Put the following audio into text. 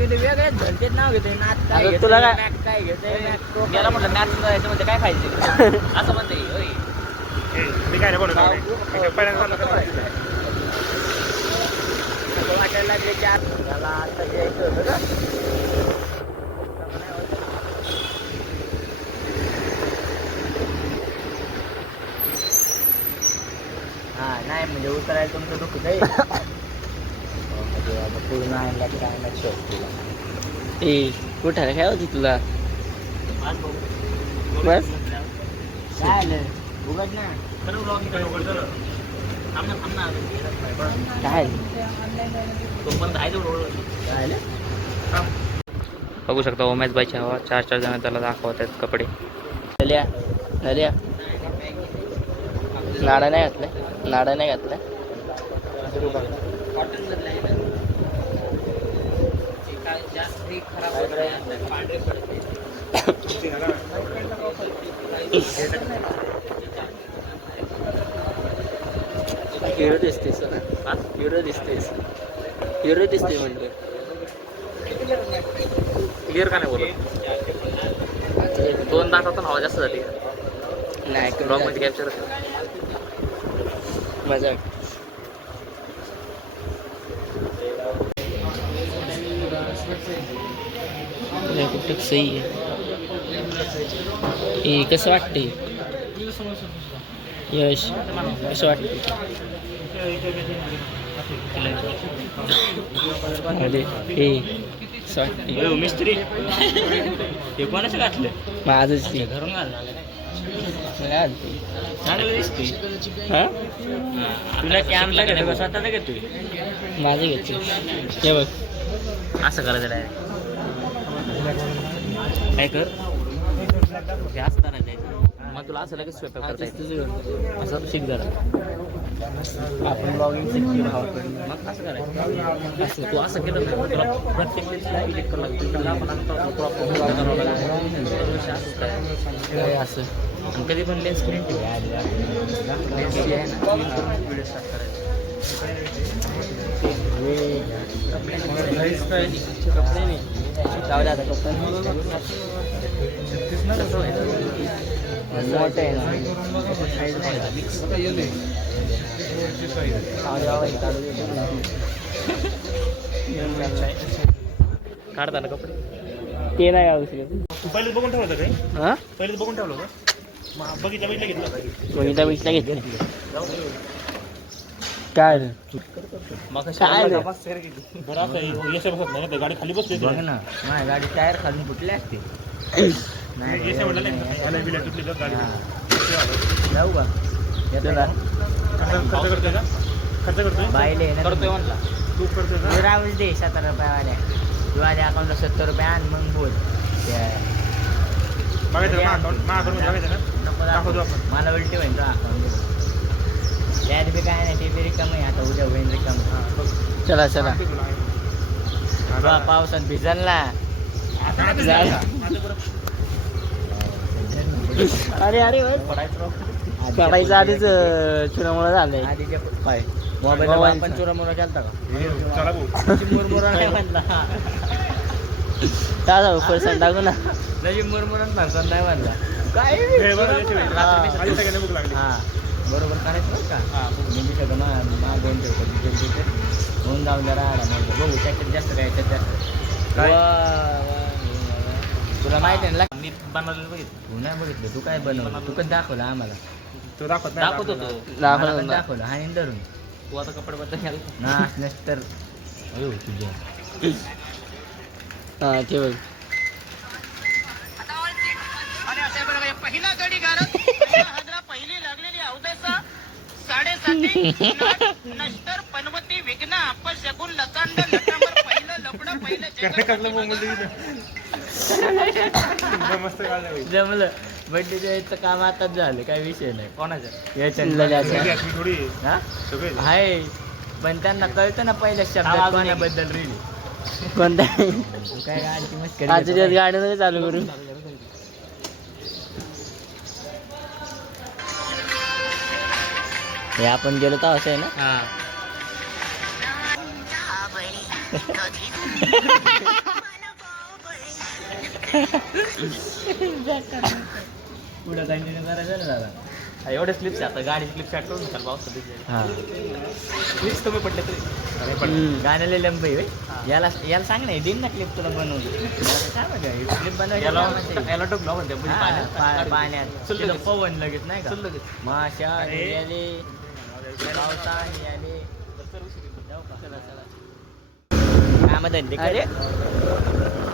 वेगळेच धनते नाव घेते आता तुला काय घेते गेला म्हटलं मॅच याच्यामध्ये काय खायचं असं म्हणते होय. मी काय नाही बोलत वाटायला लागले की मला आता यायचं होतं का हा नाही म्हणजे उतरायला तुमचं दुखत आहे पूर्ण आणला काय नाही शोध तुला ए कुठं काय होती तुला बस काय आलं उघड ना काय बघू शकता उमेश बाईची हवा 4 जण त्याला दाखवत आहेत कपडे. झाल्या झाल्या नाडा नाही घातलं नाडा नाही घातलं हिरो दिसतेस ना हिरो दिसतेस हिरो दिसते म्हणजे क्लिअर का नाही बोलत 2 तासातून हवा जास्त झाली नाही ब्लॉग मध्ये कॅप्चर मजा कुठं सही आहे कसं वाटते यश कसं वाटते अरे हे कसं वाटते मिस्त्री ते कोणाचं घातलं माझंच ते घरून घालणार चांगलं दिसते हां तुला की आमच्याकडे स्वतःच घेतोय माझं घेतो हे बघ असं करायचं डायरेक्ट काय कर जास्त करायचं मग तुला असं लगेच स्वयंपाक करता येतं असं शिक जरा आपण ब्लॉगिंग शिकली भावाकडून मग असं करायचं असं तू असं केलं ना तुला प्रत्येक वेळेस एडिट करावं लागतं त्याला आपण आता प्रॉपर करावं लागतं असं काय असं आणि कधी पण लेन्स स्क्रीन टी व्ही आहे ना व्हिडिओ स्टार्ट करायचं कपडे नाही जाऊ द्या आता कपडे मोठे आहे काढता ना कपडे ते नाही आवश्यक तू पहिलेच बघून ठेवलं काही हां पहिलेच बघून ठेवलं का मग बघितलं घेतलं कोणीला विसला घेतलं काय मग काय रे? बरं असं यश बसत नाही ना गाडी खाली बसली बघ ना माझी गाडी टायर खालून फुटली असते नाही यश म्हटलं नाही याला बिला तुटली तर गाडी जाऊ का येतो का खर्च करतोय का खर्च करतोय बाईले ना करतोय म्हटला तू करतोय का तू राहुल दे 17 रुपयावाल्या तू आधी अकाउंटला 70 रुपये आण मग बोल बघायचं ना अकाउंट मध्ये बघायचं ना नको दाखवतो दाखव. आपण मला उलटी होईल तो अकाउंट त्यात बी काय नाही ते बी रिकाम आहे आता उद्या होईल रिकाम चला चला पावसात भिजल ना अरे अरे काढायचं आधीच चुनामुळं झालंय आधीच्या पाय मोबाईल आपण चुरामुरा केलता का चला भाऊ मुरमुरा नाही म्हणला काय जाऊ पैसा टाकू ना नजीब मुरमुरान भाषण नाही म्हणला काय हे बरं याची वेळ. माझी सगळ्यांना भूक लागली हा बरोबर करायचं बरं का हा म्हणजे सगळं दोन ठेवतो होऊन जाऊन जरा आला मग बघू त्याच्यात जास्त काय याच्यात जास्त काय? तुला माहिती आहे ना मी बनवलेलं बघितलं तू नाही बघितलं तू काय बनवलं तू कधी दाखवलं आम्हाला तो दाखवत नाही दाखवतो आपल्याला. तो मला दाखवतो पण ना. दाखवलं हा धरून तू आता कपडे बद्दल ना नसतर अयो तुझ्या हा ते बघ पहिला गडी घालत पहिली लागलेली अवदसा 7.5 नष्टर पनवती विघ्न अपशगुन लकांड लटांबर पहिलं लपडं पहिलं काय कसलं बोंबलतं इथं? मस्त काढलं बाई. जमलं बड्डेच्या याचं काम आताच झालं काही विषय नाही कोणाचं याच्यात सगळी अशी थोडी हा सगळे आहे पण त्यांना कळतं ना पहिल्या शब्दात कोणाबद्दल रील कोणत्या काय गाडीची मस्करी आजच्या घेतो. दिवस गाडी चालू करू हे आपण गेलो तर असं आहे ना हा पुढं कंटिन्यू करायचं ना दादा एवढे स्लिप्स आता गाडी स्लिप्स आठवून काल पावसात स्लिप्स कमी पडले तरी गाण्याला लंबई याला याला सांग नाही दिन ना क्लिप तुला बनवून काय बघा क्लिप बनवायला याला टोक म्हणते पाण्यात पवन लगेच नाही का माशा आले पावसा आले काय म्हणतात